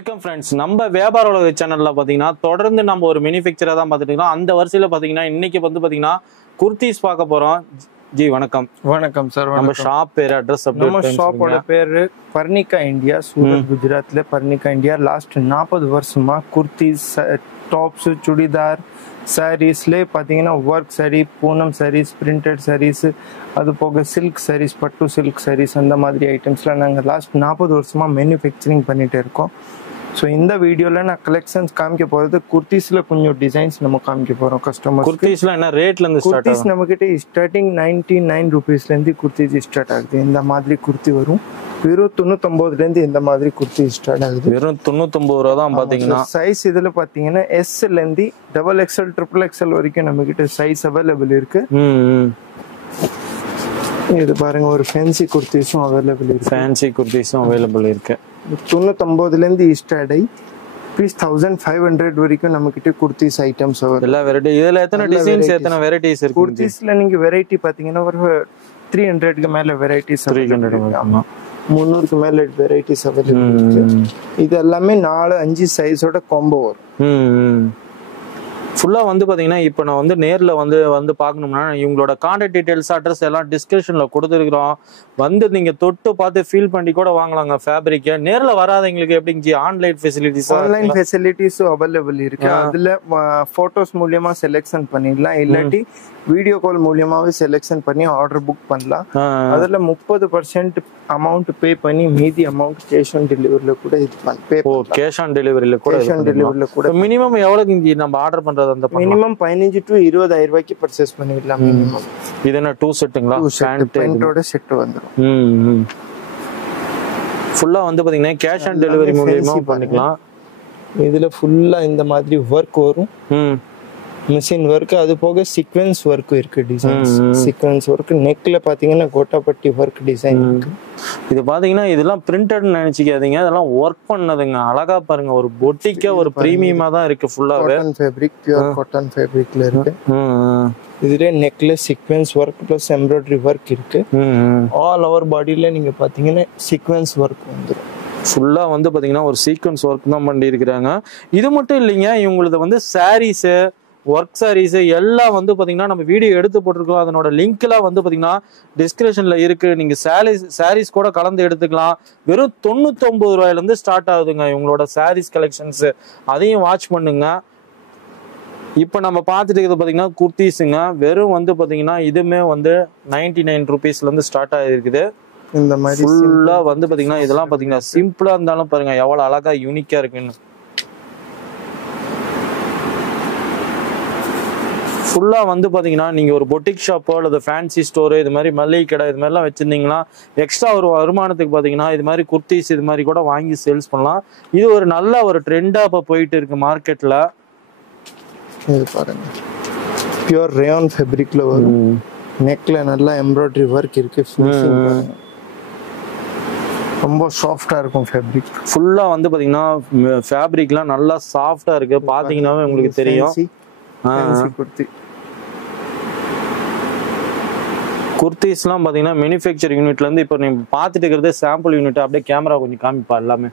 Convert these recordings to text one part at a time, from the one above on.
Welcome friends. நம்ம வியாபார உலக சேனல்ல பாத்தீங்கன்னா தொடர்ந்து நம்ம ஒரு மேனுஃபேக்சரா தான் பார்த்துட்டு இருக்கோம். அந்த வரிசையில பாத்தீங்கன்னா இன்னைக்கு வந்து பாத்தீங்கன்னா குர்தீஸ் பார்க்க போறோம். ஜி வணக்கம். வணக்கம் சார். நம்ம ஷாப் பேர் அட்ரஸ் அப்டேட் நம்ம ஷாப்போட பேரு பர்னிகா இந்தியா, சூரத் குஜராத்ல பர்னிகா இந்தியா. லாஸ்ட் 40 வருஷமா குர்தீஸ், டாப்ஸ், சுடிதார், சாரீஸ்ல பாத்தீங்கன்னா ஒர்க் சாரீ, பூனம் சாரீஸ், பிரிண்டட் சாரீஸ், அது போக சில்க் சாரீஸ், பட்டு சில்க் சாரீஸ், அந்த மாதிரி ஐட்டம்ஸ்லாம் நாங்கள் லாஸ்ட் 40 வருஷமா மேனுஃபேக்சரிங் பண்ணிட்டு இருக்கோம். ஸோ இந்த வீடியோவில் நான் கலெக்ஷன்ஸ் காமிக்க போகிறது குர்தீஸில் கொஞ்சம் டிசைன்ஸ் நம்ம காமிக்க போகிறோம் கஸ்டமர். குர்தீஸ்லாம் என்ன ரேட்லேருந்து ஸ்டார்ட் ஆகும்? குர்தீஸ் நம்மக்கிட்ட ஸ்டார்டிங் 99 rupeesலேருந்து குர்தீஸ் ஸ்டார்ட் ஆகுது. இந்த மாதிரி குர்த்தி வரும். வெறும் 99லேருந்து இந்த மாதிரி குர்த்தி ஸ்டார்ட் ஆகுது. வெறும் 99 ரூபா தான் பார்த்தீங்கன்னா. சைஸ் இதில் பார்த்தீங்கன்னா எஸ்லேருந்து XXL, XXL வரைக்கும் நம்மக்கிட்ட சைஸ் அவைலபிள் இருக்கு. இது பாருங்க, ஒரு ஃபேன்சி குர்தீஸும் அவைலபிள் இருக்கு. ஃபேன்சி குர்தீஸும் அவைலபிள் இருக்கு. 99லேருந்து ஸ்டார்ட் ஆகி பீஸ் 1500 வரைக்கும் நம்ம கிட்ட குர்தீஸ் ஐட்டம்ஸ் வரும். எல்லா வெரைட்டி. இதுல எத்தனை டிசைன்ஸ், எத்தனை வெரைட்டிஸ் இருக்கு? குர்தீஸ்ல நீங்க வெரைட்டி பாத்தீங்கன்னா ஒரு 300க்கு மேல வெரைட்டிஸ், 300க்கு மேல வெரைட்டிஸ் அவைலபிள் இருக்கு. இது எல்லாமே 4-5 சைஸோட காம்போ வரும். ஃபுல்லா வந்து பாத்தீங்கன்னா இப்போ நான் வந்து நேர்ல வந்து பார்க்கணும்னா இவங்களோட கான்டாக்ட் டீடைல்ஸ், அட்ரஸ் எல்லாம் டிஸ்கிரிப்ஷன்ல கொடுத்துருக்கிறோம். வந்து நீங்க தொட்டு பார்த்து ஃபீல் பண்ணி கூட வாங்கலாங்க ஃபேப்ரிக்க. நேர்ல வராதவங்களுக்கு எப்படிங்க ஆன்லைன் ஃபெசிலிட்டிஸ்? ஆன்லைன் ஃபெசிலிட்டிஸும் அவைலபிள் இருக்கு. அதுல போட்டோஸ் மூலியமா செலக்ஷன் பண்ணிடலாம், இல்லாட்டி வீடியோ கால் மூலியமாவே செலக்ஷன் பண்ணி ஆர்டர் புக் பண்ணலாம். அதுல 30% அமௌண்ட் பே பண்ணி மீதி அமௌண்ட் கேஷ் ஆன் டெலிவரியில கூட இது பே. கேஷ் ஆன் டெலிவரியில கூட மினிமம் எவ்வளவுக்கு நம்ம ஆர்டர் பண்றது? அந்த மினிமம் 15 to 20,000 ரூபாய்க்கு பர்ச்சேஸ் பண்ணிடலாம் மினிமம். இது என்ன 2 செட்டுங்களா? பேண்டோட செட் வந்துரும். ஃபுல்லா வந்து பாத்தீங்கன்னா கேஷ் ஆன் டெலிவரி மூலமா பண்ணிக்கலாம். இதுல ஃபுல்லா இந்த மாதிரி வர்க் வரும், மிஷின் ஒர்க். அது போக சீக்வென்ஸ் ஒர்க் இருக்கு. Designs sequence work. நெக்ல பாத்தீங்கன்னா கோட்டாப்பட்டி ஒர்க் டிசைன் இருக்கு. இது பாத்தீங்கன்னா இதெல்லாம் பிரிண்டட்னு நினைச்சுக்காதீங்க, அதெல்லாம் ஒர்க் பண்ணதுங்க. அழகா பாருங்க, ஒரு பொட்டிக்கா ஒரு பிரீமியமா தான் இருக்கு. ஃபுல்லாவே காட்டன் ஃபேப்ரிக், பியூர் காட்டன் ஃபேப்ரிக்ல இருக்கு. இதுல நெக்ல sequence work plus embroidery work இருக்கு. ஆல் ஓவர் பாடியில நீங்க பாத்தீங்கன்னா சீக்வென்ஸ் ஒர்க் வந்துரும். ஃபுல்லா வந்து பாத்தீங்கன்னா ஒரு சீக்வென்ஸ் ஒர்க் தான் பண்ணி இருக்கிறாங்க. இது மட்டும் இல்லைங்க, இவங்களது வந்து சாரீஸ், ஒர்க் சாரீஸ் எல்லாம் வந்து பாத்தீங்கன்னா நம்ம வீடியோ எடுத்து போட்டிருக்கோம். அதனோட லிங்க் எல்லாம் வந்து பாத்தீங்கன்னா டிஸ்கிரிப்ஷன்ல இருக்கு. நீங்க சாரீஸ் கூட கலந்து எடுத்துக்கலாம். வெறும் 99 ரூபாயில இருந்து ஸ்டார்ட் ஆகுதுங்க இவங்களோட சாரீஸ் கலெக்ஷன்ஸ். அதையும் வாட்ச் பண்ணுங்க. இப்ப நம்ம பார்த்துட்டு இருக்கிறது பாத்தீங்கன்னா குர்தீஸுங்க. வெறும் வந்து பாத்தீங்கன்னா இதுமே வந்து 99 rupeesல இருந்து ஸ்டார்ட் ஆகிருக்குது. இந்த மாதிரி ஃபுல்லா வந்து பாத்தீங்கன்னா இதெல்லாம் பாத்தீங்கன்னா சிம்பிளா இருந்தாலும் பாருங்க எவ்வளவு அழகா யூனிக்கா இருக்குன்னு. ஃபுல்லா வந்து பாத்தீங்கன்னா நீங்க ஒரு பொட்டிக் ஷாப்போ அல்லது ஃபேன்சி ஸ்டோர், இது மாதிரி மளிகை கடை, இது மாதிரிலாம் வச்சிருந்தீங்கன்னா எக்ஸ்ட்ரா ஒரு வருமானத்துக்கு பாத்தீங்கன்னா இது மாதிரி குர்தீஸ் இது மாதிரி கூட வாங்கி சேல்ஸ் பண்ணலாம். இது ஒரு நல்ல ஒரு ட்ரெண்டா இப்ப போயிட்டு இருக்கு மார்க்கெட்ல. இது பாருங்க, பியூர் ரேயான் ஃபேப்ரிக்ல வரும். நெக்ல நல்லா எம்ப்ராய்டரி ஒர்க் இருக்கு. ரொம்ப சாஃப்டா இருக்கும் ஃபேப்ரிக். ஃபுல்லா வந்து பாத்தீங்கன்னா ஃபேப்ரிக்லாம் நல்லா சாஃப்டா இருக்கு. பாத்தீங்கன்னாவே உங்களுக்கு தெரியும். குர்தீஸ்லாம் பாத்தீங்கன்னா மேனுஃபேக்சர் யூனிட்ல இருந்து இப்ப நீங்க பாத்துட்டு இருக்கிறது சாம்பிள் யூனிட். அப்படியே கேமரா கொஞ்சம் காமிப்பா. எல்லாமே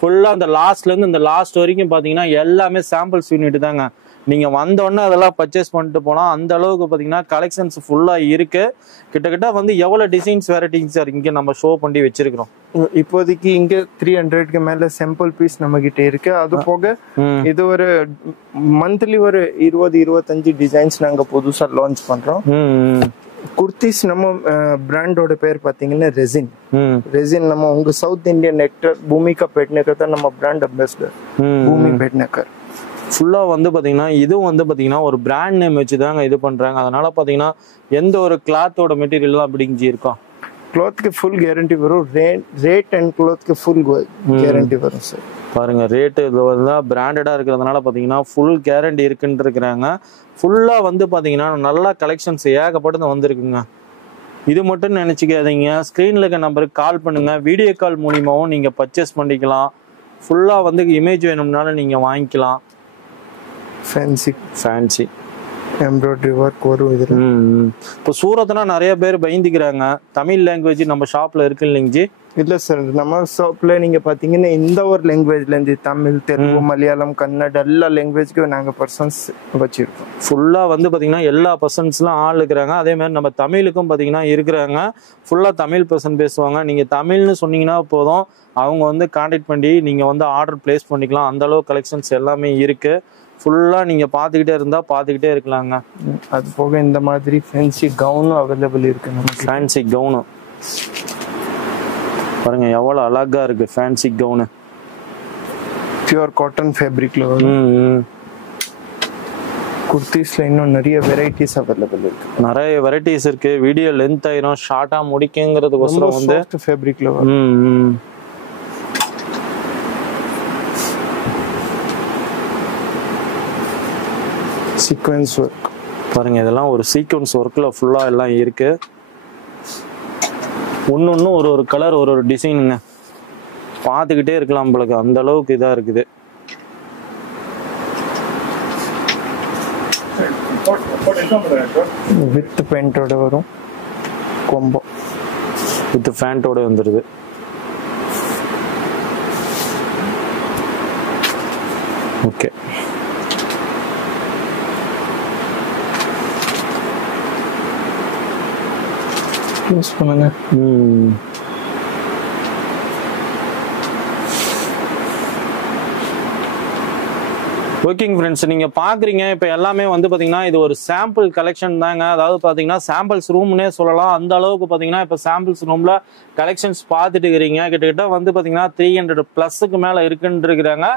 ஃபுல்லா அந்த லாஸ்ட்ல இருந்து இந்த லாஸ்ட் வரைக்கும் பாத்தீங்கன்னா எல்லாமே சாம்பிள்ஸ் யூனிட் தாங்க. நீங்க வந்த உடனே அதெல்லாம் பர்ச்சேஸ் பண்ணிட்டு போனா அந்த அளவுக்கு பாத்தீங்கன்னா கலெக்ஷன்ஸ் ஃபுல்லா இருக்கு. கிட்டத்தட்ட வந்து எவ்வளவு டிசைன்ஸ் வெரைட்டிஸ் இங்க நம்ம ஷோ பண்ணி வச்சிருக்கிறோம். இப்போதைக்கு இங்க 300க்கு மேல சாம்பிள் பீஸ் நம்ம கிட்ட இருக்கு. அது போக இது ஒரு மந்த்லி ஒரு 20-25 டிசைன்ஸ் நாங்க புதுசா லான்ச் பண்றோம். குர்தீஸ் நம்ம பிராண்டோட பேர் பாத்தீங்கன்னா ரெசின். நம்ம உங்க சவுத் இந்தியன் நெக்டர் பூமிகா பெட்நேக்கர் தான் நம்ம பிராண்ட் அம்பாசிடர். பூமி பெட்நேக்கர் ஃபுல்லா வந்து பாத்தீங்கன்னா இதுவும் வந்து பாத்தீங்கன்னா ஒரு பிராண்ட் நேம் வச்சுதாங்க இது பண்றாங்க. அதனால பாத்தீங்கன்னா எந்த ஒரு கிளாத்தோட மெட்டீரியல் அப்படிங்க இருக்கும். கிளாத்க்கு ஃபுல் கேரண்டி வரும். ரேட் அண்ட் கிளாத்க்கு ஃபுல் கேரண்டி வரும் சார். பாருங்க, ரேட்டு பிராண்டடா இருக்கிறதுனால பாத்தீங்கன்னா ஃபுல் கேரண்டி இருக்குன்னு இருக்கிறாங்க. ஃபுல்லா வந்து பாத்தீங்கன்னா நல்லா கலெக்ஷன்ஸ் ஏகப்பட்டது வந்திருக்குங்க. இது மட்டும் நினைச்சுக்காதீங்க, ஸ்கிரீன்ல இருக்க நம்பருக்கு கால் பண்ணுங்க. வீடியோ கால் மூலியமாவும் நீங்க பர்ச்சேஸ் பண்ணிக்கலாம். ஃபுல்லா வந்து இமேஜ் வேணும்னாலும் நீங்க வாங்கிக்கலாம். ஃபேன்சி எம்ப்ராய்டரி ஒர்க் வரும் இதுல. இப்போ சூரத்னா நிறைய பேர் பயந்துக்கிறாங்க. தமிழ் லாங்குவேஜ் நம்ம ஷாப்ல இருக்கு இல்லைங்க ஜி? இல்ல சார், நம்ம ஷாப்ல நீங்க பாத்தீங்கன்னா இந்த ஒரு லாங்குவேஜ்ல இருந்து தமிழ், தெலுங்கு, மலையாளம், கன்னட எல்லா லாங்குவேஜ்க்கும் நாங்க பர்சன்ஸ் வச்சிருக்கோம். ஃபுல்லா வந்து பாத்தீங்கன்னா எல்லா பர்சன்ஸ்லாம் ஆள் இருக்கிறாங்க. அதே மாதிரி நம்ம தமிழுக்கும் பாத்தீங்கன்னா இருக்கிறாங்க. ஃபுல்லா தமிழ் பர்சன் பேசுவாங்க. நீங்க தமிழ்னு சொன்னீங்கன்னா போதும், அவங்க வந்து கான்டாக்ட் பண்ணி நீங்க வந்து ஆர்டர் பிளேஸ் பண்ணிக்கலாம். அந்த அளவு கலெக்ஷன்ஸ் எல்லாமே இருக்கு. ஃபுல்லா நீங்க பாத்துக்கிட்டே இருந்தா பாத்துக்கிட்டே இருக்கலாங்க. அது போக இந்த மாதிரி ஃபேன்சி கவுனும் அவைலபிள் இருக்கு நமக்கு. ஃபேன்சி கவுனு பாருங்க எவ்வளவு அழகா இருக்கு. ஃபேன்சி கவுனு பியூர் காட்டன் ஃபேப்ரிக்ல வரும். குர்த்திஸ்ல இன்னும் நிறைய வெரைட்டிஸ் அவைலபிள் இருக்கு. நிறைய வெரைட்டிஸ் இருக்கு. வீடியோ லென்த் ஆயிரும், ஷார்ட்டா முடிக்குங்கிறதுக்கோசரம் வந்து ஃபேப்ரிக்ல வரும். சீக்வென்ஸ் ஒர்க் பாருங்க, இதெல்லாம் ஒரு சீக்வென்ஸ் ஒர்க்ல ஃபுல்லா எல்லாம் இருக்கு. ஒன்னொன்னு ஒரு கலர் ஒரு டிசைனுங்க, பார்த்துக்கிட்டே இருக்கலாம் உங்களுக்கு, அந்த அளவுக்கு இதா இருக்குது. வித் பேண்டோட வரும், கோம்போ வித் பேண்டோட வந்துருது. ஓகே, யூஸ் பண்ணுங்க. ஓகேங்க ஃப்ரெண்ட்ஸ், நீங்க பாக்குறீங்க இப்போ எல்லாமே வந்து பாத்தீங்கன்னா இது ஒரு சாம்பிள் கலெக்ஷன் தாங்க. அதாவது பாத்தீங்கன்னா சாம்பிள்ஸ் ரூம்னே சொல்லலாம். அந்த அளவுக்கு பாத்தீங்கன்னா இப்போ சாம்பிள்ஸ் ரூம்ல கலெக்ஷன்ஸ் பார்த்துட்டு இருக்கிறீங்க. கிட்டத்தட்ட வந்து பாத்தீங்கன்னா 300+ மேல இருக்குன்னு இருக்கிறாங்க.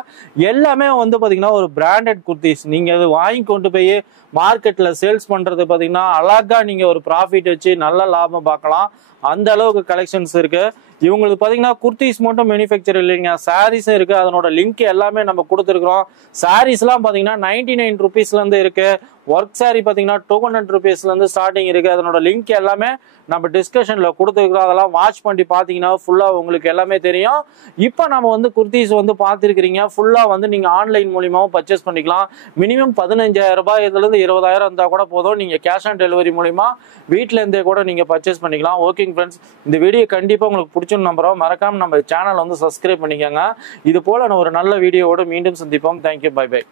எல்லாமே வந்து பாத்தீங்கன்னா ஒரு பிராண்டட் குர்த்திஸ். நீங்க அது வாங்கி கொண்டு போய் மார்க்கெட்ல சேல்ஸ் பண்றது பாத்தீங்கன்னா அழகா நீங்க ஒரு ப்ராஃபிட் வச்சு நல்ல லாபம் பார்க்கலாம். அந்த அளவுக்கு கலெக்ஷன்ஸ் இருக்கு. இவங்களுக்கு பாத்தீங்கன்னா குர்த்திஸ் மட்டும் மேனுஃபேக்சர் இல்லைங்க, சாரீஸும் இருக்கு. அதனோட லிங்க் எல்லாமே நம்ம கொடுத்துருக்கோம். சாரீஸ் எல்லாம் பாத்தீங்கன்னா 99 ருபீஸ்ல இருந்து இருக்கு. ஒர்க் சாரி பாத்தீங்கன்னா 200 ருபீஸ்ல இருந்து ஸ்டார்டிங் இருக்கு. அதனோட லிங்க் எல்லாமே நம்ம டிஸ்கஷன்ல கொடுத்துருக்கோம். அதெல்லாம் வாட்ச் பண்ணி பாத்தீங்கன்னா ஃபுல்லா உங்களுக்கு எல்லாமே தெரியும். இப்போ நம்ம வந்து குர்த்திஸ் வந்து பார்த்துருக்கிறீங்க. ஃபுல்லா வந்து நீங்க ஆன்லைன் மூலியமாவும் பர்ச்சேஸ் பண்ணிக்கலாம். மினிமம் 15,000 ரூபாய் இதுல இருந்து 20,000 இருந்தா கூட போதும். நீங்க கேஷ் ஆன் டெலிவரி மூலியமா வீட்டுல இருந்தே கூட நீங்க பர்ச்சேஸ் பண்ணிக்கலாம். ஓகேங்க ஃப்ரெண்ட்ஸ், இந்த வீடியோ கண்டிப்பா உங்களுக்கு பிடிச்சுன்னு நம்புறோம். மறக்காம நம்ம சேனல் வந்து சப்ஸ்கிரைப் பண்ணிக்கோங்க. இது போல ஒரு நல்ல வீடியோவோட மீண்டும் சந்திப்போம். Thank you, bye by.